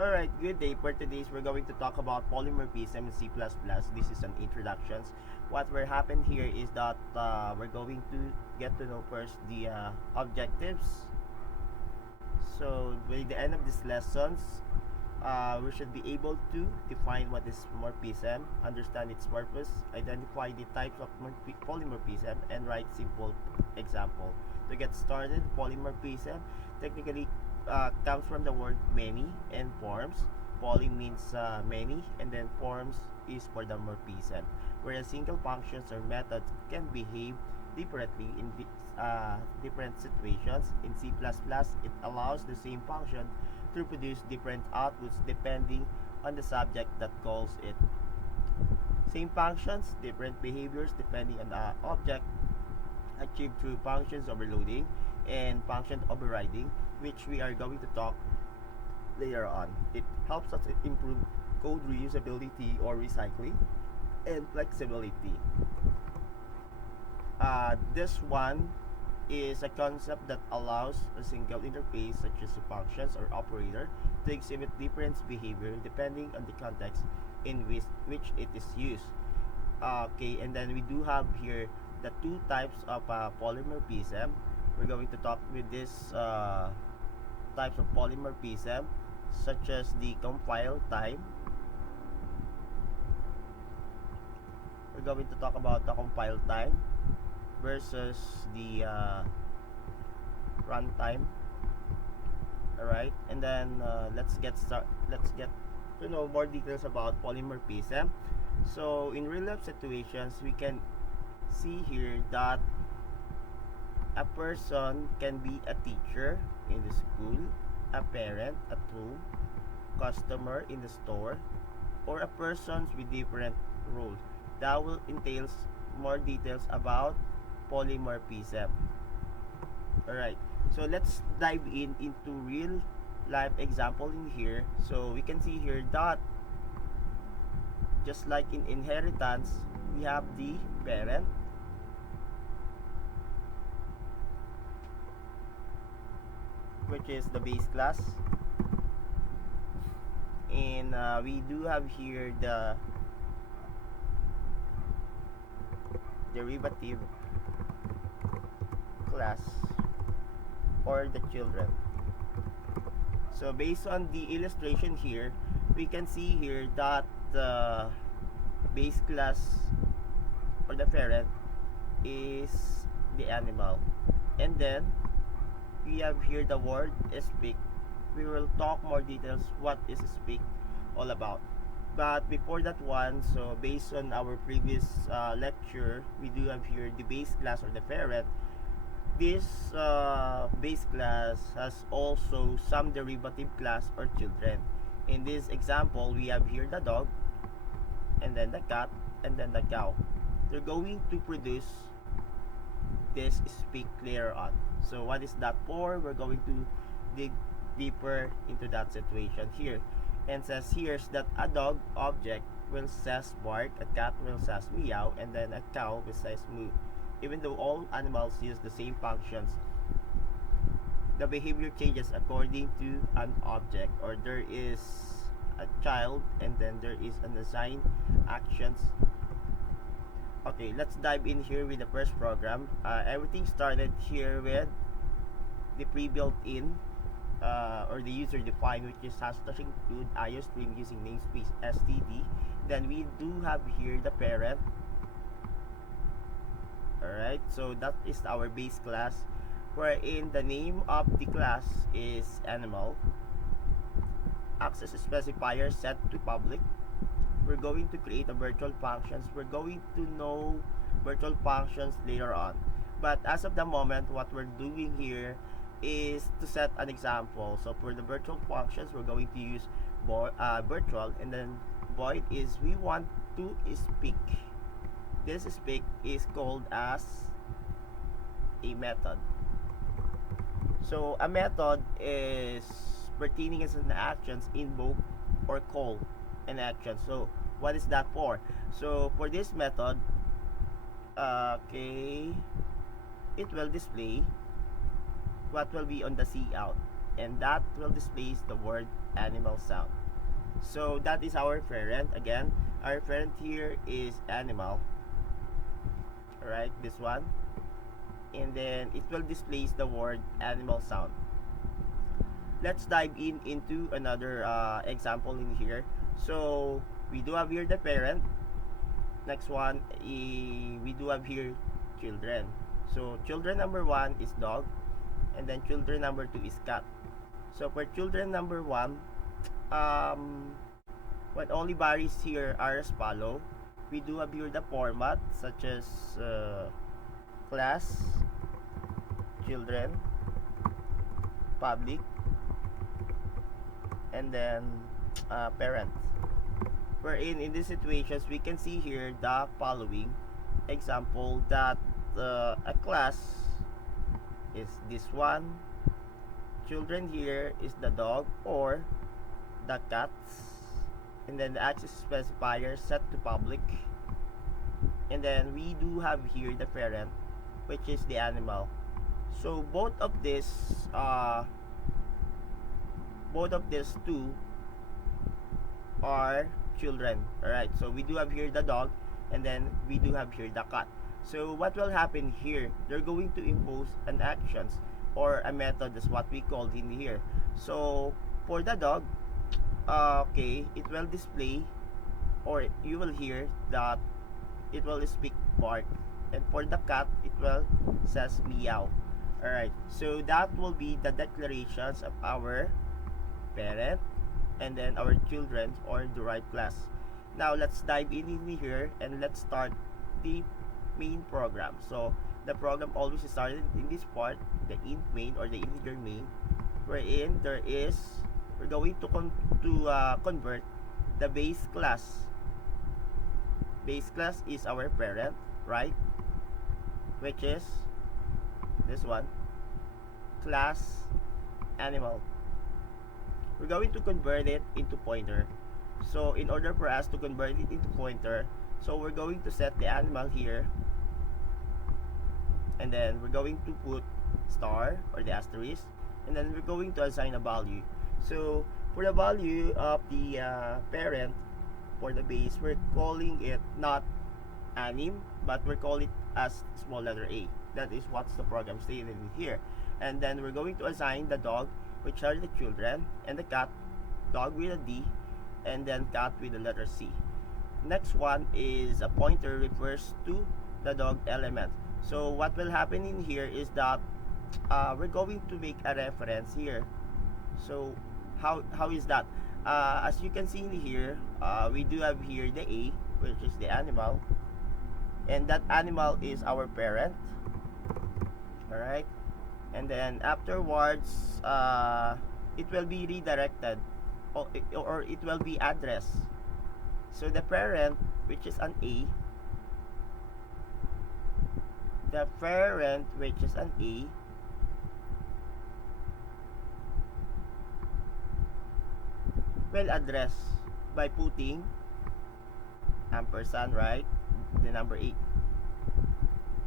Alright, good day. For today's, we're going to talk about polymorphism in C++. This is an introduction. What will happen here is that we're going to get to know first the objectives. So, by the end of these lessons, we should be able to define what is morphism, understand its purpose, identify the types of polymorphism, and write simple example. To get started, polymorphism technically comes from the word many and forms. Poly means many, and then forms is for the morphism, where single functions or methods can behave differently in different situations. In C++, it allows the same function to produce different outputs depending on the subject that calls it. Same functions, different behaviors depending on the object, achieved through functions overloading and function overriding, which we are going to talk later on. It helps us improve code reusability or recycling and flexibility. This one is a concept that allows a single interface such as a functions or operator to exhibit different behavior depending on the context in which it is used. Okay, and then we do have here the two types of polymorphism. We're going to talk with this types of polymorphism, such as the compile time. We're going to talk about the compile time versus the runtime. All right, and then let's get to know more details about polymorphism. So in real life situations, we can see here that a person can be a teacher in the school, a parent at home, customer in the store, or a person with different roles. That will entails more details about polymorphism. Alright, so let's dive into real life example in here. So we can see here that just like in inheritance, we have the parent, which is the base class, and we do have here the derivative class or the children. So based on the illustration here, we can see here that the base class or the parent is the animal, and then we have here the word speak. We will talk more details what is speak all about. But before that one, so based on our previous lecture, we do have here the base class or the parent. This base class has also some derivative class or children. In this example, we have here the dog, and then the cat, and then the cow. They're going to produce this speak later on. So what is that for? We're going to dig deeper into that situation here. And says here that a dog object will says bark, a cat will says meow, and then a cow will says moo. Even though all animals use the same functions, the behavior changes according to an object, or there is a child and then there is an assigned actions. Okay, let's dive in here with the first program. Everything started here with the pre-built in or the user defined, which is has to include IOStream using namespace std. Then we do have here the parent. Alright, so that is our base class, wherein the name of the class is animal. Access specifier set to public. We're going to create a virtual functions. We're going to know virtual functions later on. But as of the moment, what we're doing here is to set an example. So for the virtual functions, we're going to use virtual, and then void is we want to speak. This speak is called as a method. So a method is pertaining as an actions invoke or call an action. So what is that for? So for this method, okay, it will display what will be on the cout, and that will display the word animal sound. So that is our parent. Again, our parent here is animal. Alright, this one. And then it will display the word animal sound. Let's dive into another example in here. So we do have here the parent. Next one, we do have here children. So children number 1 is dog, and then children number 2 is cat. So for children number 1, what only varies here are as follow. We do have here the format such as class, children, public, and then parents. Wherein in these situations we can see here the following example, that a class is this one, children here is the dog or the cats, and then the access specifier set to public, and then we do have here the parent, which is the animal. So both of these two are children. Alright, so we do have here the dog, and then we do have here the cat. So what will happen here, they're going to impose an actions or a method, is what we called in here. So for the dog, okay, it will display, or you will hear that it will speak bark, and for the cat it will says meow. Alright, so that will be the declarations of our parent and then our children or derived class. Now let's dive in here and let's start the main program. So the program always started in this part, the int main or the integer main, wherein we're going to convert the base class. Base class is our parent, right? Which is this one, class animal. We're going to convert it into pointer. So in order for us to convert it into pointer, so we're going to set the animal here, and then we're going to put star or the asterisk, and then we're going to assign a value. So for the value of the parent, for the base, we're calling it not anim, but we're calling it as small letter a. That is what's the program stated in here. And then we're going to assign the dog, which are the children, and the cat, dog with a D, and then cat with the letter C. Next one is a pointer, refers to the dog element. So what will happen in here is that we're going to make a reference here. So how is that? As you can see in here, we do have here the A, which is the animal, and that animal is our parent. Alright, and then afterwards it will be redirected, or it will be addressed. So the parent, which is an A, will address by putting ampersand, right, the number 8,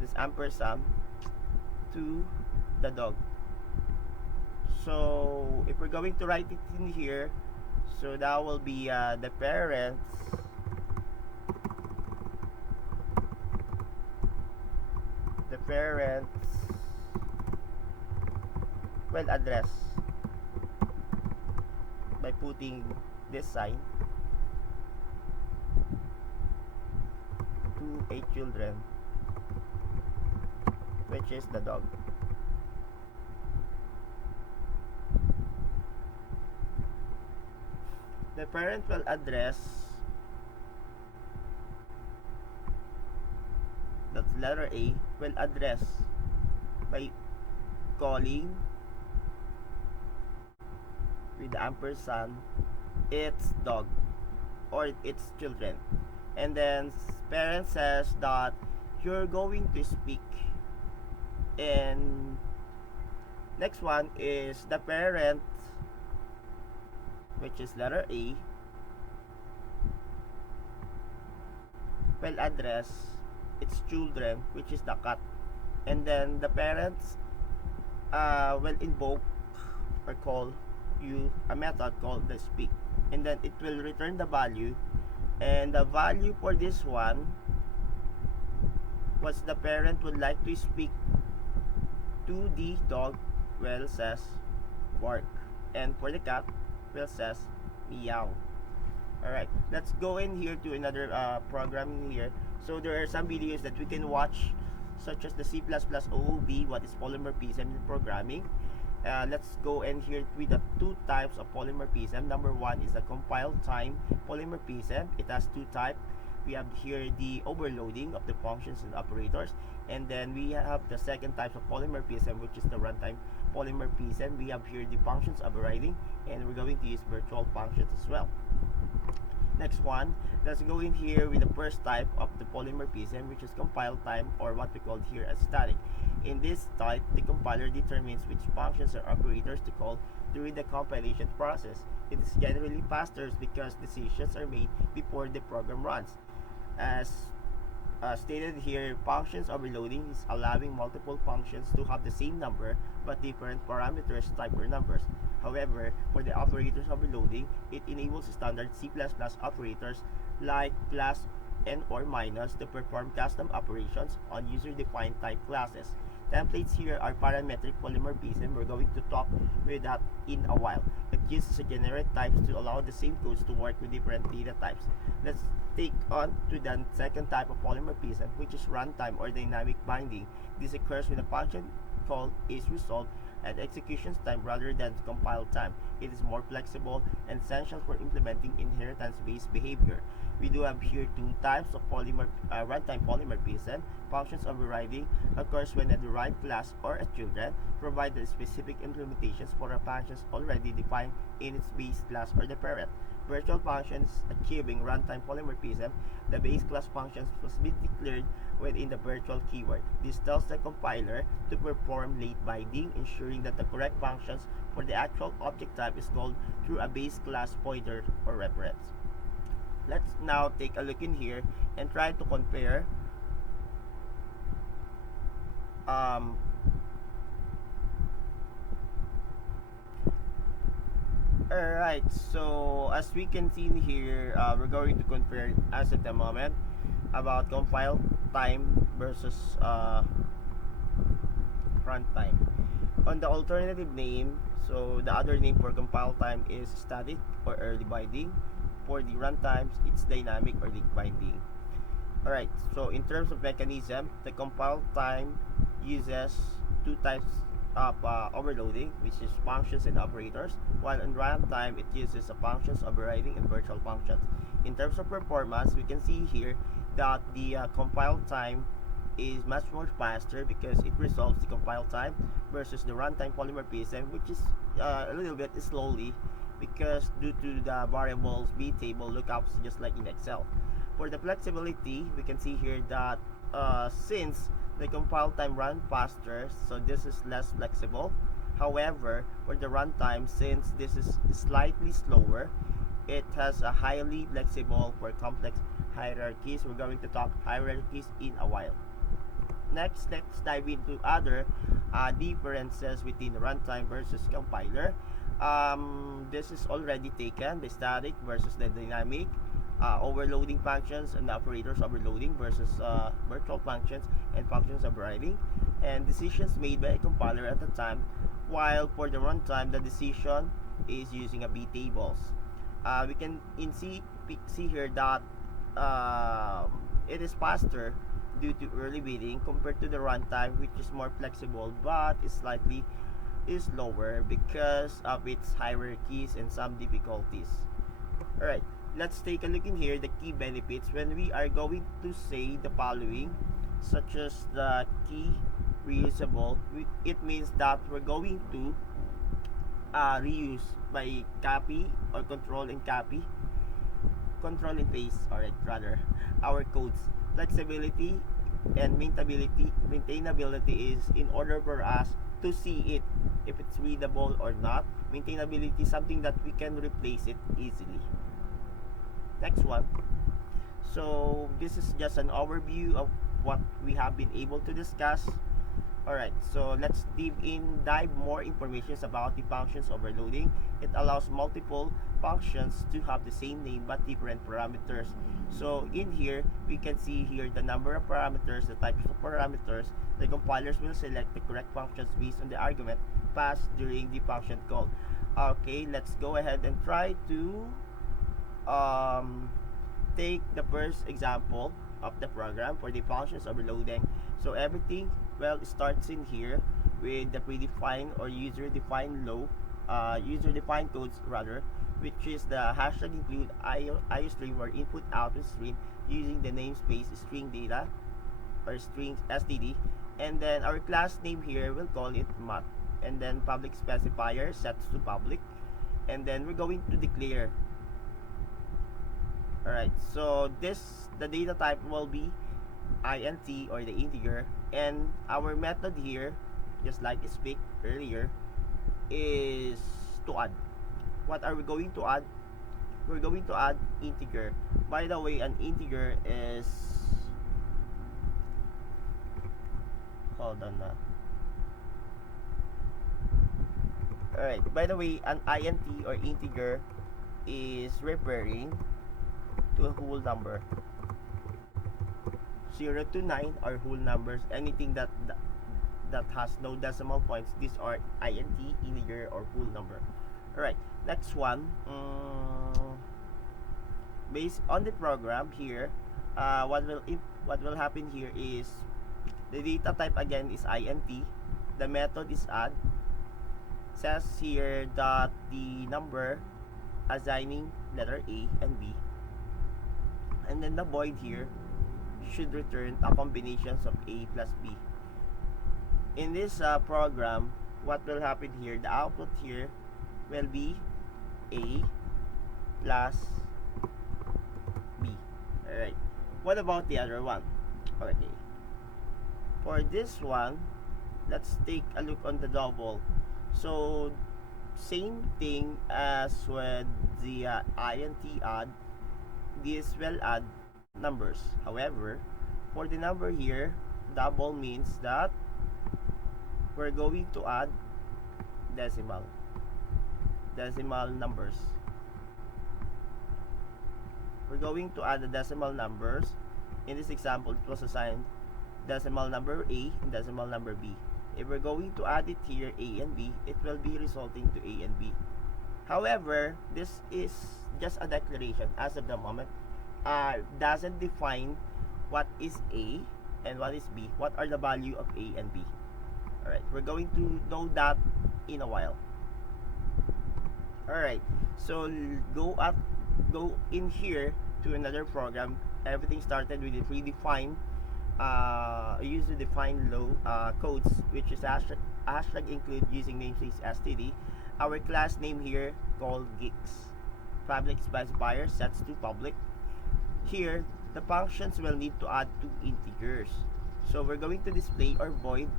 this ampersand to the dog. So if we're going to write it in here, so that will be the parents will address by putting this sign to a children, which is the dog. The parent will address, that's letter A, will address by calling with the ampersand its dog or its children. And then parent says that you're going to speak. And next one is the parent, which is letter A, will address its children, which is the cat. And then the parents will invoke or call you a method called the speak, and then it will return the value, and the value for this one was the parent would like to speak to the dog, well says bark, and for the cat, well says meow. Alright, let's go in here to another programming here. So there are some videos that we can watch, such as the C++ OOB, what is polymorphism in programming. Let's go in here with the two types of polymorphism. Number one is the compile time polymorphism. It has two types. We have here the overloading of the functions and operators, and then we have the second type of polymorphism, which is the runtime polymorphism. We have here the functions overriding, and we're going to use virtual functions as well. Next one, let's go in here with the first type of the polymorphism, which is compile time, or what we call here as static. In this type, the compiler determines which functions or operators to call during the compilation process. It is generally faster because decisions are made before the program runs. As stated here, functions overloading is allowing multiple functions to have the same number but different parameters, type, or numbers. However, for the operators overloading, it enables standard C++ operators like plus and or minus to perform custom operations on user-defined type classes. Templates here are parametric polymorphism. We're going to talk with that in a while. It uses a generate types to allow the same codes to work with different data types. Let's take on to the second type of polymorphism, which is runtime or dynamic binding. This occurs when a function call is resolved at execution time rather than compile time. It is more flexible and essential for implementing inheritance-based behavior. We do have here two types of runtime polymorphism. Functions overriding occurs when a derived class or a children provide the specific implementations for a function already defined in its base class or the parent. Virtual functions achieving runtime polymorphism, the base class functions must be declared within the virtual keyword. This tells the compiler to perform late binding, ensuring that the correct functions for the actual object type is called through a base class pointer or reference. Let's now take a look in here and try to compare Alright, so as we can see in here, we're going to compare as at the moment about compile time versus runtime. On the alternative name, so the other name for compile time is static or early binding. For the runtimes, it's dynamic or late binding. Alright, so in terms of mechanism, the compile time uses two types of overloading, which is functions and operators, while in runtime it uses the functions overriding and virtual functions. In terms of performance, we can see here that the compile time is much more faster because it resolves the compile time versus the runtime polymorphism, which is a little bit slowly because due to the variables b table lookups, just like in Excel. For the flexibility, we can see here that since the compile time run faster, so this is less flexible. However, for the runtime, since this is slightly slower, it has a highly flexible for complex hierarchies. We're going to talk hierarchies in a while. Next, let's dive into other differences between runtime versus compiler. This is already taken, the static versus the dynamic, overloading functions and operators overloading versus virtual functions and functions overriding, and decisions made by a compiler at the time, while for the runtime the decision is using a b tables. We can see here that it is faster due to early bidding compared to the runtime, which is more flexible but is slightly lower because of its hierarchies and some difficulties. Alright, let's take a look in here the key benefits when we are going to say the following, such as the key reusable. It means that we're going to reuse by copy or control and paste, alright, rather, our codes. Flexibility and maintainability is in order for us to see it if it's readable or not. Maintainability, something that we can replace it easily. Next one. So this is just an overview of what we have been able to discuss. Alright, so let's dive more information about the functions overloading. It allows multiple functions to have the same name but different parameters. So in here, we can see here the number of parameters, the types of parameters. The compilers will select the correct functions based on the argument passed during the function call. Okay, let's go ahead and try to take the first example of the program for the functions overloading. So everything, well, starts in here with the predefined or user-defined codes rather, which is the hashtag include IO stream or input output stream using the namespace string data or string std, and then our class name here will call it mat, and then public specifier sets to public, and then we're going to declare. Alright, so the data type will be int or the integer, and our method here, just like I speak earlier, is to add. What are we going to add? We're going to add integer. By the way, an integer is, hold on na. Alright, by the way, an int or integer is referring to a whole number. 0 to 9 are whole numbers. Anything that has no decimal points, these are int, integer, or whole number. Alright, next one. Based on the program here, what will happen here is the data type again is int. The method is add. Says here that the number assigning letter A and B, and then the void here should return a combinations of A plus B. In this program, what will happen here, the output here will be A plus B. Alright, what about the other one? Okay, for this one, let's take a look on the double. So same thing as with the int add, this will add numbers. However, for the number here, double means that we're going to add decimal numbers. We're going to add the decimal numbers. In this example, it was assigned decimal number A and decimal number B. If we're going to add it here, A and B, it will be resulting to A and B. However, this is just a declaration as of the moment. Doesn't define what is A and what is B, what are the value of A and B. Alright, we're going to know that in a while. Alright, so go in here to another program. Everything started with the predefined user-defined codes, which is hashtag include using namespace std. Our class name here called geeks. Public specifier sets to public. Here, the functions will need to add two integers. So we're going to display or void,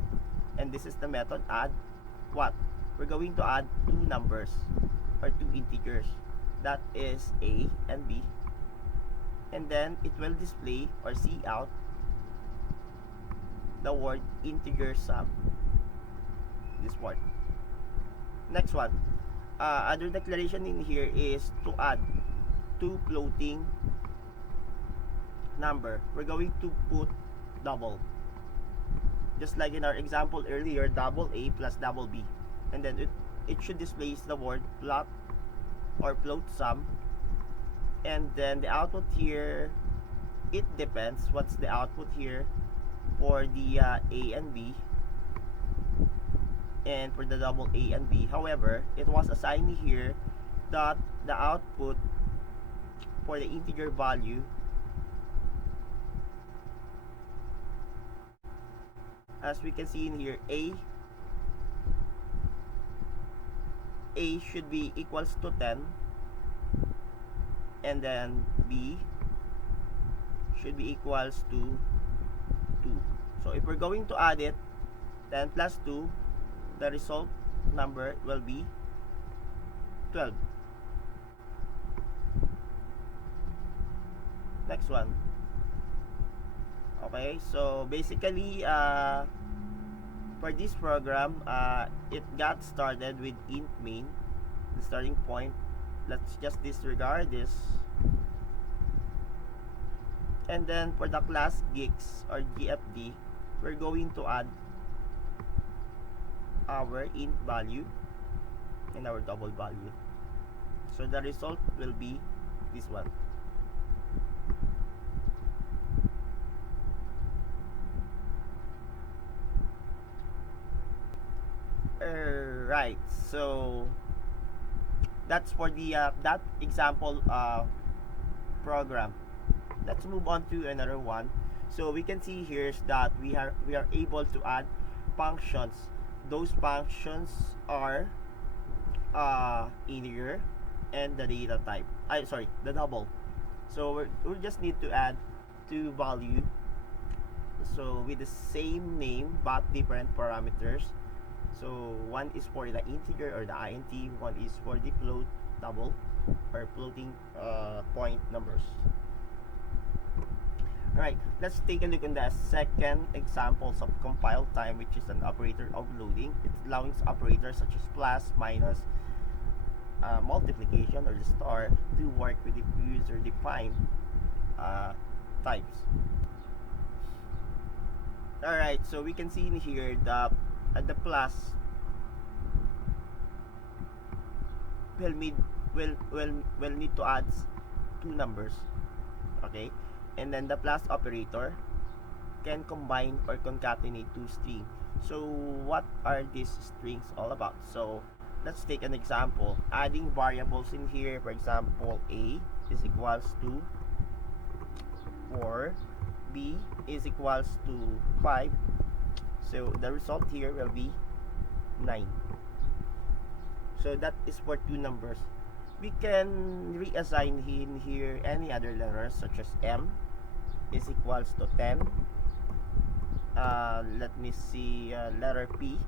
and this is the method add. What? We're going to add two numbers or two integers. That is A and B. And then it will display or see out the word integer sum. This word. Next one. Other declaration in here is to add two floating number. We're going to put double, just like in our example earlier, double A plus double B, and then it should display the word plot or float sum. And then the output here, it depends what's the output here for the A and B and for the double A and B. However, it was assigned here that the output for the integer value as we can see in here, A should be equals to 10, and then B should be equals to 2. So if we're going to add it, 10 plus 2, the result number will be 12. Next one. Okay, so basically For this program, it got started with int main, the starting point. Let's just disregard this. And then for the class geeks or GFD, we're going to add our int value and our double value. So the result will be this one. Right, so that's for the that example program. Let's move on to another one. So we can see here is that we are able to add functions. Those functions are integer and the data type. Sorry, the double. So we just need to add two value. So with the same name but different parameters. So one is for the integer or the int, one is for the float double or floating point numbers. Alright, let's take a look on the second examples of compile time, which is an operator of loading. It allows operators such as plus, minus, multiplication or the star to work with the user defined types. Alright, so we can see in here the plus will need to add two numbers, okay, and then the plus operator can combine or concatenate two strings. So what are these strings all about? So let's take an example, adding variables in here. For example, a is equals to 4, b is equals to 5. So the result here will be 9. So that is for two numbers. We can reassign in here any other letters such as m is equals to 10. Let me see, letter p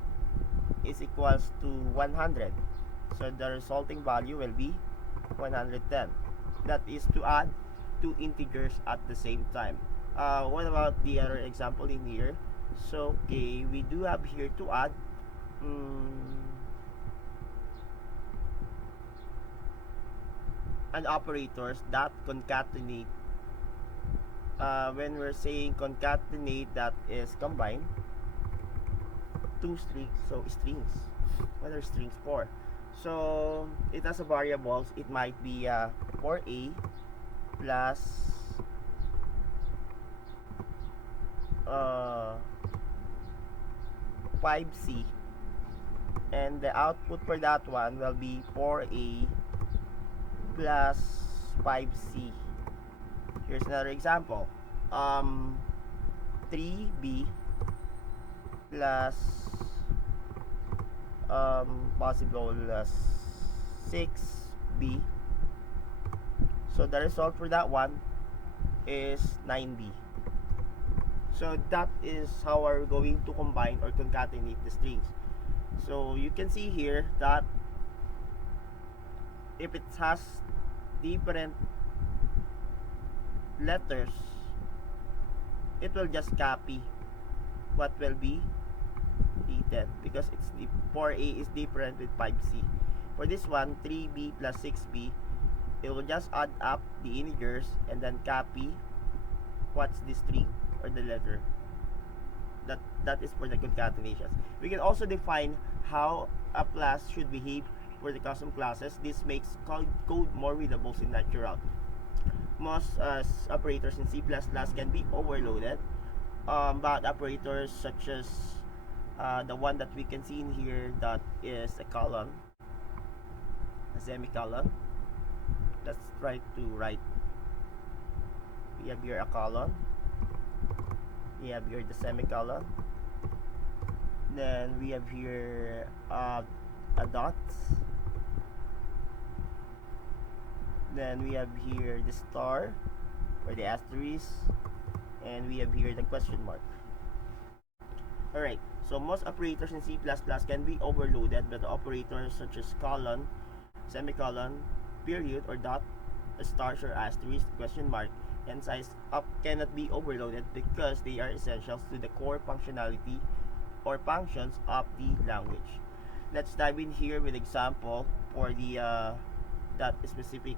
is equals to 100. So the resulting value will be 110. That is to add two integers at the same time. What about the other example in here? So okay, we do have here to add an operators that concatenate. When we're saying concatenate, that is combine two strings. So strings, what are strings for? So it has a variables. It might be for a plus 5c, and the output for that one will be 4a plus 5c. Here's another example, 3b plus possible 6b. So the result for that one is 9b. So that is how we're going to combine or concatenate the strings. So you can see here that if it has different letters, it will just copy what will be deleted because it's 4a is different with 5c. For this one, 3b plus 6b, it will just add up the integers and then copy what's the string or the letter. That is for the concatenations. We can also define how a class should behave for the custom classes. This makes code more readable and natural. Most operators in C++ can be overloaded, but operators such as the one that we can see in here, that is a colon, a semicolon. Let's try to write. We have here a colon, we have here the semicolon, then we have here a dot, then we have here the star or the asterisk, and we have here the question mark. Alright, so most operators in C++ can be overloaded, but operators such as colon, semicolon, period or dot, stars or asterisk, question mark, and size up cannot be overloaded because they are essentials to the core functionality or functions of the language. Let's dive in here with example for the that specific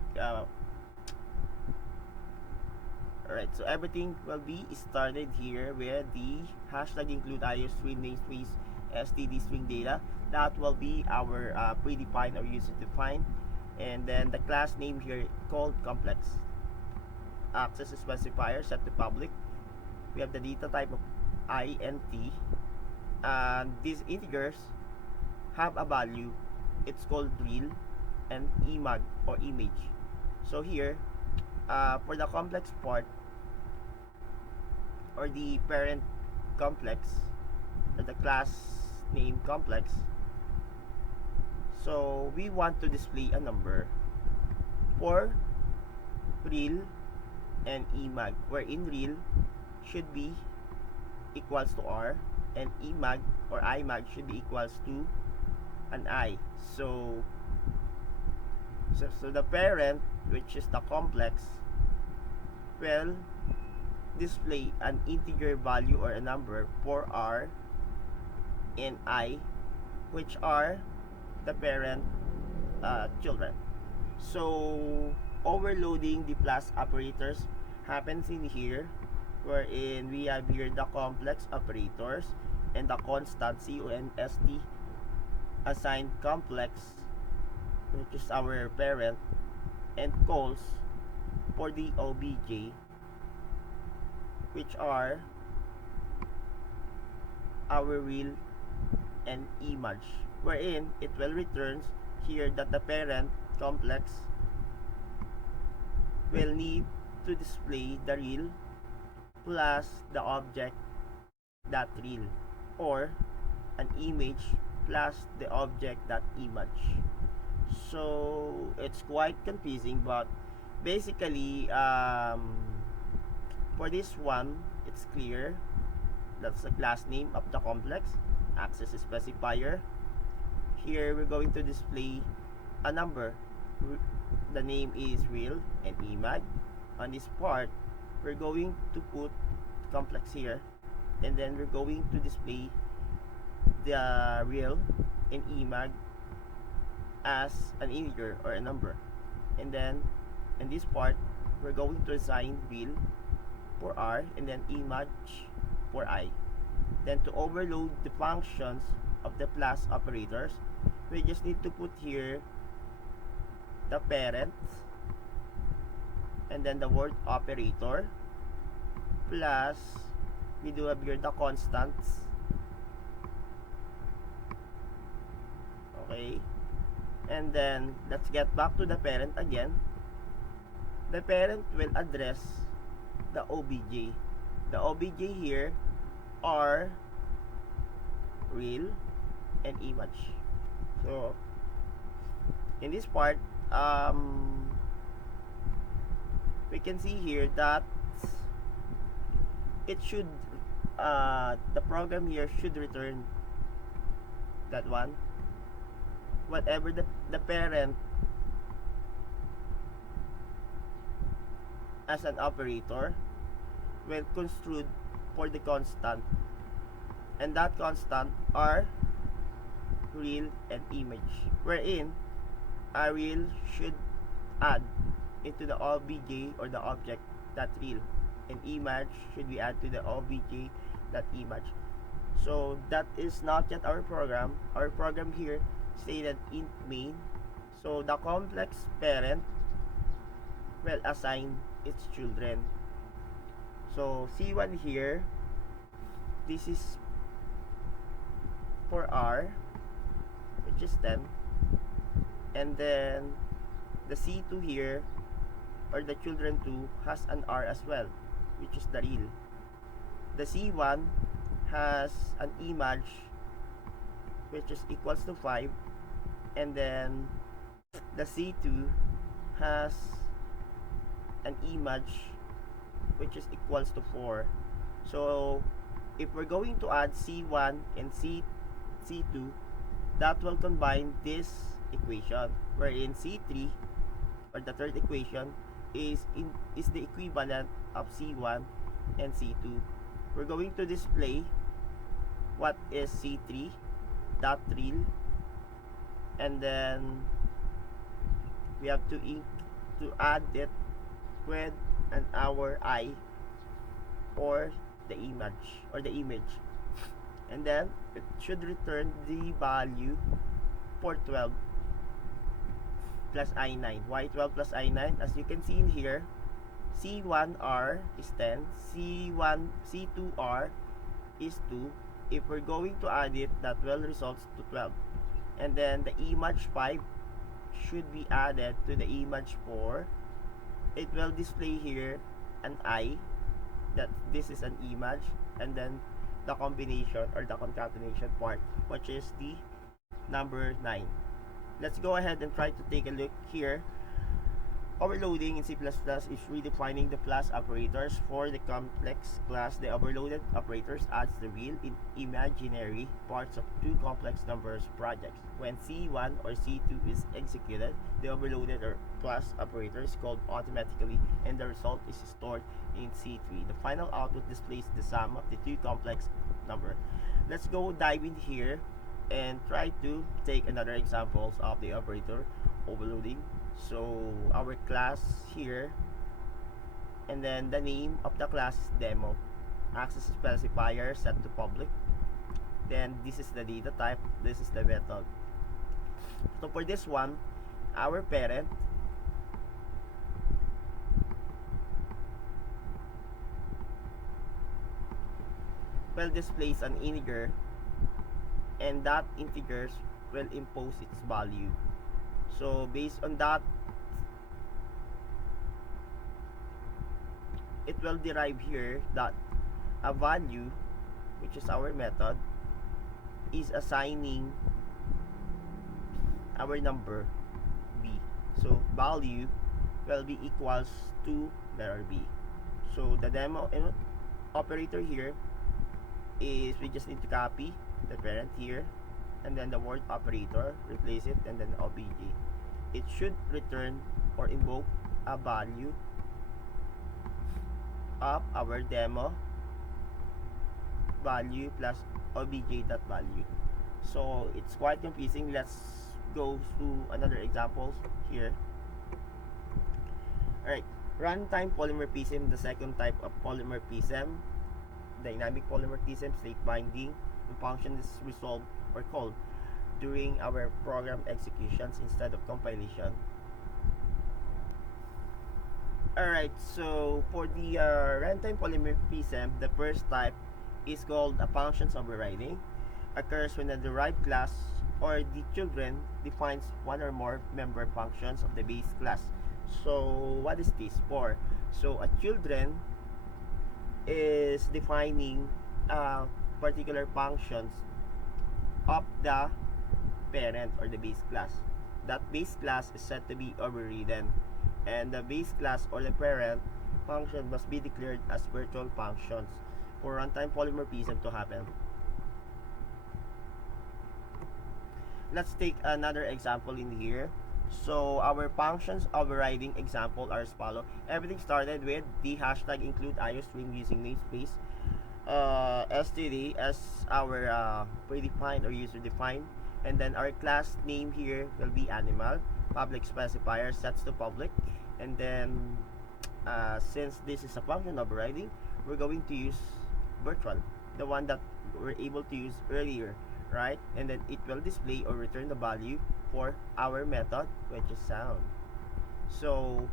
alright, so everything will be started here with the hashtag include IO string namespace std string data. That will be our predefined or user defined, and then the class name here called complex. Access specifier set to public. We have the data type of int, and these integers have a value. It's called real and imag or image. So here for the complex part or the parent complex or the class name complex, so we want to display a number for real and imag, wherein real should be equals to r and imag or imag should be equals to an I. So the parent, which is the complex, will display an integer value or a number for r and I, which are the parent children. So overloading the plus operators happens in here, wherein we have here the complex operators and the constant const assigned complex, which is our parent, and calls for the obj, which are our real and image, wherein it will returns here that the parent complex will need to display the real plus the object that real, or an image plus the object that image. So it's quite confusing, but basically for this one it's clear. That's the class name of the complex. Access specifier. Here we're going to display a number. The name is real and imag. On this part we're going to put complex here, and then we're going to display the real and imag as an integer or a number, and then in this part we're going to assign real for r and then image for I. Then to overload the functions of the plus operators, we just need to put here the parent and then the word operator plus we do have here the constants. Okay, and then let's get back to the parent again. The parent will address the obj. The obj here are real and image. So in this part we can see here that it should the program here should return that one, whatever the parent as an operator will construed for the constant, and that constant are real and image, wherein a real should add into the obj or the object that real, and image should be added to the obj that image. So that is not yet our program. Our program here stated int main. So the complex parent will assign its children. So C1 here, this is for R, which is 10, and then the C2 here, or the children 2, has an R as well, which is the real. The C1 has an image which is equals to 5, and then the C2 has an image which is equals to 4. So if we're going to add C1 and C2, that will combine this equation, wherein C3 or the third equation is the equivalent of C1 and C2. We're going to display what is C3 dot real, and then we have to add it with an our I or the image, and then it should return the value for 12 plus I9. Why 12 plus I9? As you can see in here, C1R is 10, C2R is 2. If we're going to add it, that will result to 12. And then the image 5 should be added to the image 4. It will display here an I, that this is an image, and then the combination or the concatenation part, which is the number 9. Let's go ahead and try to take a look here. Overloading in C++ is redefining the plus operators for the complex class. The overloaded operators adds the real in imaginary parts of two complex numbers projects. When C1 or C2 is executed, the overloaded or plus operator is called automatically, and the result is stored in C3. The final output displays the sum of the two complex numbers. Let's go dive in here and try to take another examples of the operator overloading. So our class here, and then the name of the class is demo. Access specifier set to public. Then this is the data type, this is the method. So for this one, our parent will displays an integer, and that integer will impose its value. So based on that, it will derive here that a value, which is our method, is assigning our number b. So value will be equals to letter b. So the demo operator here is, we just need to copy the parent here, and then the word operator, replace it, and then obj. It should return or invoke a value of our demo value plus obj.value. So it's quite confusing. Let's go through another examples here. Alright, runtime polymorphism, the second type of polymorphism, dynamic polymorphism, state binding. The function is resolved or called during our program executions instead of compilation. Alright, so for the runtime polymorphism, the first type is called a functions overriding. Occurs when a derived class or the children defines one or more member functions of the base class. So what is this for? So a children is defining particular functions of the parent or the base class. That base class is said to be overridden, and the base class or the parent function must be declared as virtual functions for runtime polymorphism to happen. Let's take another example in here. So our functions overriding example are as follow. Everything started with the hashtag include iostream using namespace std as our predefined or user defined, and then our class name here will be animal. Public specifier sets to public, and then since this is a function overriding, we're going to use virtual, the one that we're able to use earlier, right? And then it will display or return the value for our method, which is sound. So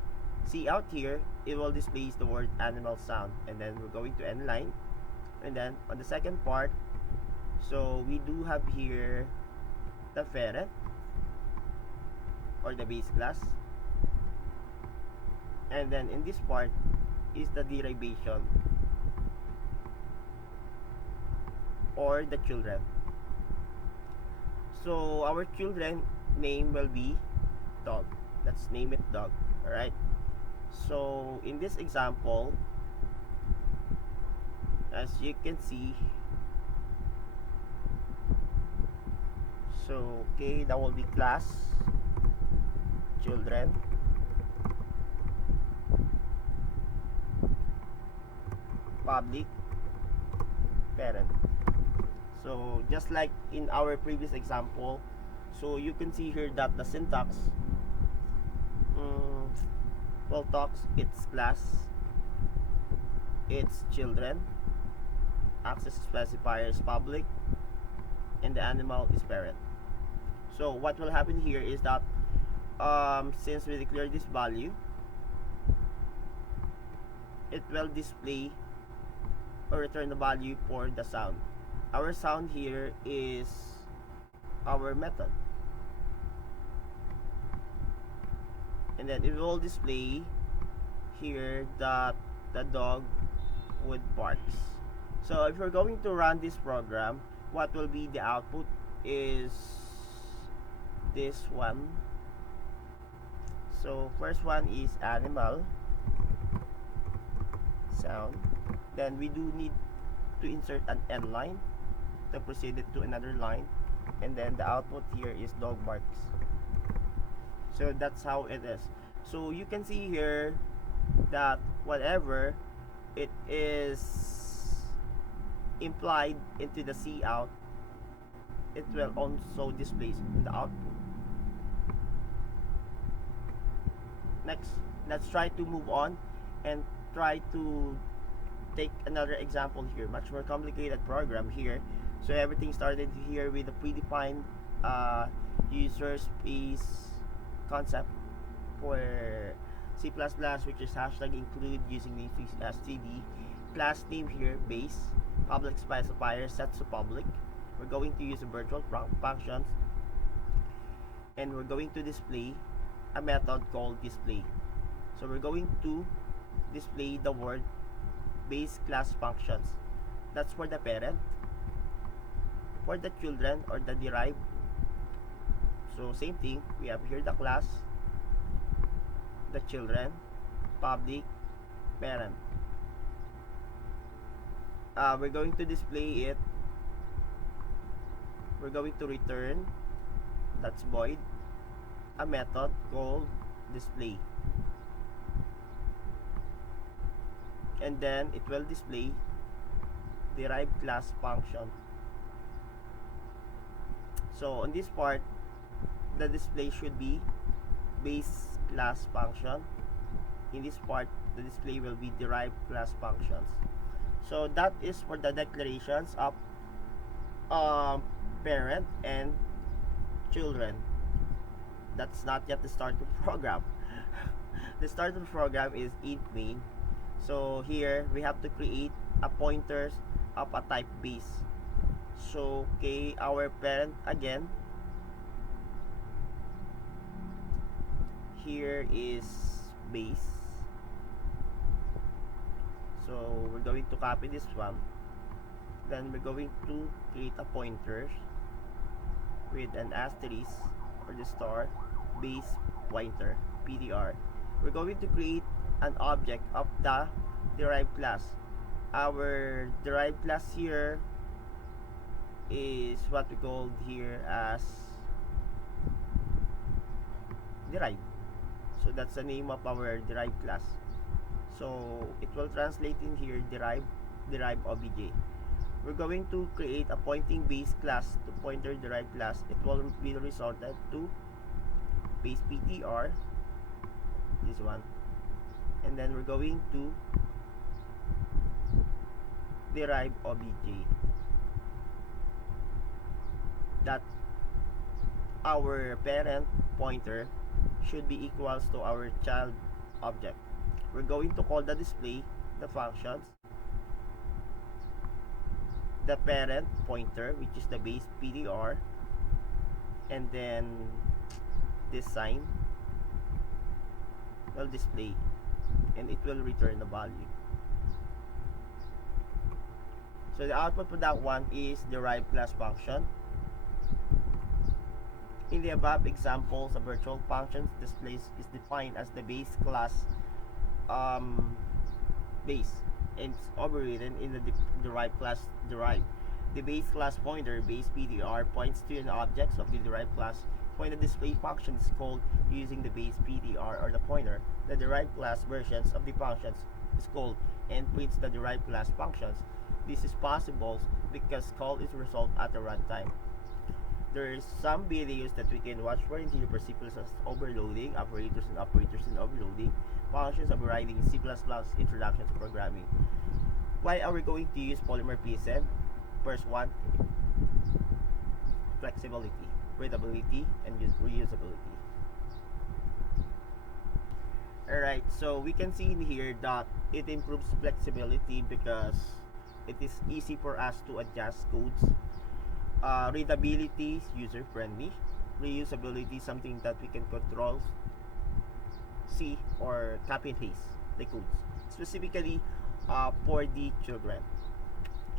see out here, it will display the word animal sound, and then we're going to end line. And then on the second part, so we do have here the parent or the base class, and then in this part is the derivation or the children. So our children name will be dog. Let's name it dog. Alright, so in this example, as you can see, so okay, that will be class children public parent. So just like in our previous example, so you can see here that the syntax, um, well, talks, its class, its children, access specifier is public, and the animal is parent. So what will happen here is that since we declare this value, it will display or return the value for the sound. Our sound here is our method, and then it will display here that the dog would barks. So if you're going to run this program, what will be the output is this one. So first one is animal sound. Then we do need to insert an end line to proceed it to another line, and then the output here is dog barks. So that's how it is. So you can see here that whatever it is implied into the C out, it will also display in the output. Next, let's try to move on and try to take another example here, much more complicated program here. So everything started here with a predefined user space concept for C++, which is hashtag include using the std. Class name here base, public specifier set to public. We're going to use a virtual functions, and we're going to display a method called display. So we're going to display the word base class functions. That's for the parent. For the children or the derived, so same thing, we have here the class, the children, public, parent. We're going to display it. We're going to return, that's void, a method called display, and then it will display derived class function. So on this part, the display should be base class function. In this part, the display will be derived class functions. So that is for the declarations of parent and children. That's not yet the start of the program. The start of the program is int main. So here we have to create a pointers of a type base. So okay, our parent again, here is base. So we're going to copy this one, then we're going to create a pointer with an asterisk or the star base pointer ptr. We're going to create an object of the derived class. Our derived class here is what we called here as derived. So that's the name of our derived class. So it will translate in here derived obj. We're going to create a pointing base class to pointer derived class. It will be resorted to base ptr, this one, and then we're going to derive obj, that our parent pointer should be equals to our child object. We're going to call the display the functions, the parent pointer, which is the base ptr, and then this sign will display, and it will return the value. So the output for that one is derived class function. In the above examples, a virtual function displays is defined as the base class base, and it's overridden in the derived class derived. The base class pointer base ptr points to an object of the derived class. When the display function is called using the base ptr or the pointer, the derived class versions of the functions is called and prints the derived class functions. This is possible because call is resolved at the runtime. There is some videos that we can watch for integer principles as overloading, operators and overloading, functions, overriding, C++, introduction to programming. Why are we going to use polymorphism? First one, flexibility, readability, and reusability. Alright, so we can see in here that it improves flexibility because it is easy for us to adjust codes. Readability is user friendly. Reusability, something that we can control, see, or copy and paste the codes, specifically for the children.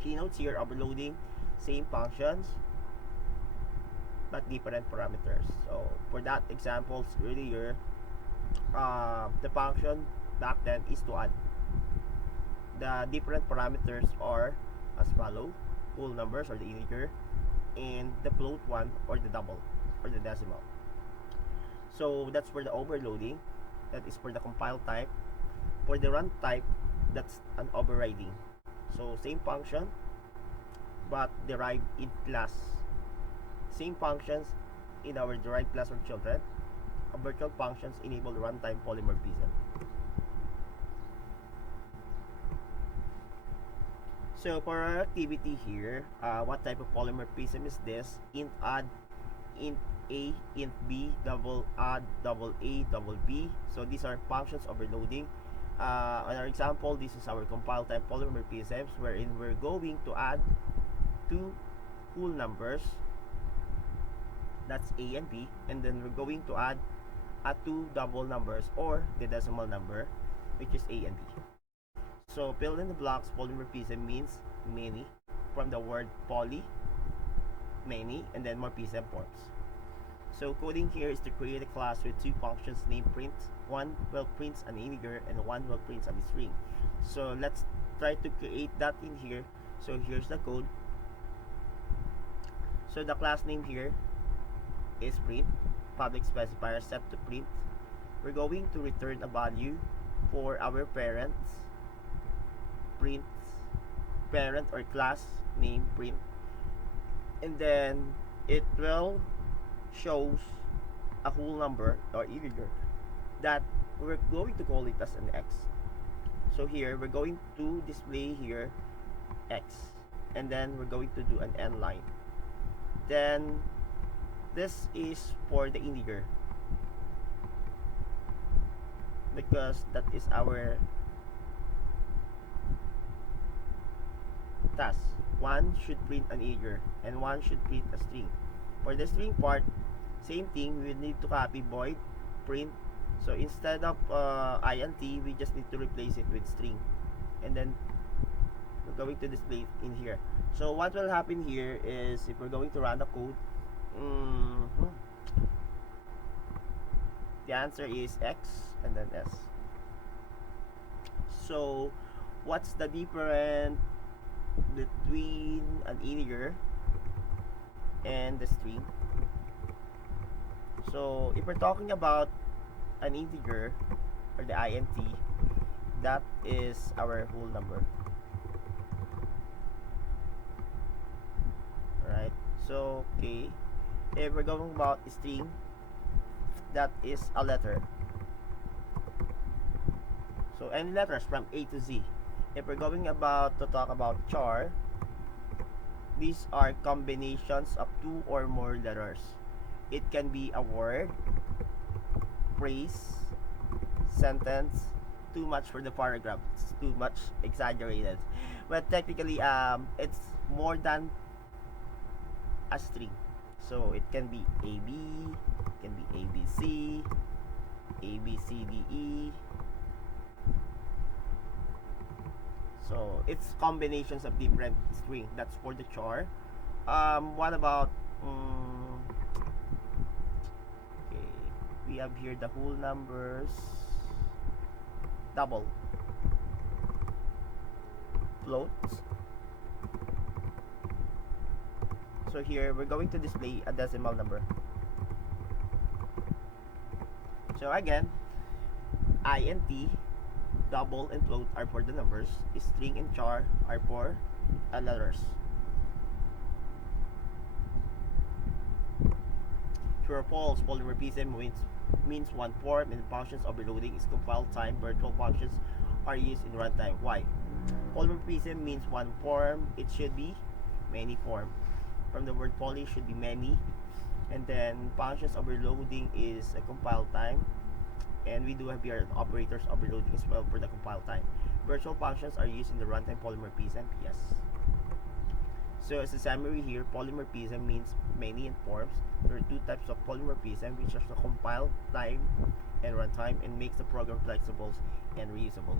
Keynotes here: overloading, same functions but different parameters. So for that examples earlier, the function back then is to add. The different parameters are as follow: whole numbers or the integer, and the float one or the double or the decimal. So that's for the overloading. That is for the compile type. For the run type, that's an overriding. So same function but derived in class. Same functions in our derived class or children. Virtual functions enable runtime polymorphism. So for our activity here, what type of polymorphism is this? Int add, int a, int b, double add, double a, double b. So these are functions overloading. On our example, this is our compile time polymorphisms, wherein we're going to add two whole numbers, that's a and b, and then we're going to add two double numbers or the decimal number, which is a and b. So fill in the blocks. Polymorphism means many, from the word poly, many, and then morphism, forms. So coding here is to create a class with two functions named print. One will print an integer and one will print a string. So let's try to create that in here. So here's the code. So the class name here is print, public specifier set to print. We're going to return a value for our parents, print parent or class name print, and then it will shows a whole number or integer that we're going to call it as an x. So here we're going to display here x, and then we're going to do an end line. Then this is for the integer because that is our task. One should print an integer and one should print a string. For the string part, same thing, we need to copy void print. So instead of int, we just need to replace it with string, and then we're going to display it in here. So what will happen here is, if we're going to run the code, the answer is x and then s. So what's the difference between an integer and the string? So if we're talking about an integer or the int, that is our whole number. Alright, so okay, if we're going about a string, that is a letter. So any letters from A to Z. If we're going about to talk about char, these are combinations of two or more letters. It can be a word, phrase, sentence. Too much for the paragraph, it's too much exaggerated, but technically it's more than a string. So it can be AB, it can be ABC, ABCDE. So it's combinations of different string. That's for the char. What about okay, we have here the whole numbers, double, floats. So here we're going to display a decimal number. So again, int, double, and float are for the numbers. String and char are for letters. True or false, polymorphism means one form and functions overloading is compile time. Virtual functions are used in runtime. Why? Polymorphism means one form. It should be many form. From the word poly should be many. And then functions overloading is a compile time. And we do have here operators overloading as well for the compile time. Virtual functions are used in the runtime polymorphism. Yes. So as a summary here, polymorphism means many in forms. There are two types of polymorphism, which are the compile time and runtime, and makes the program flexible and reusable.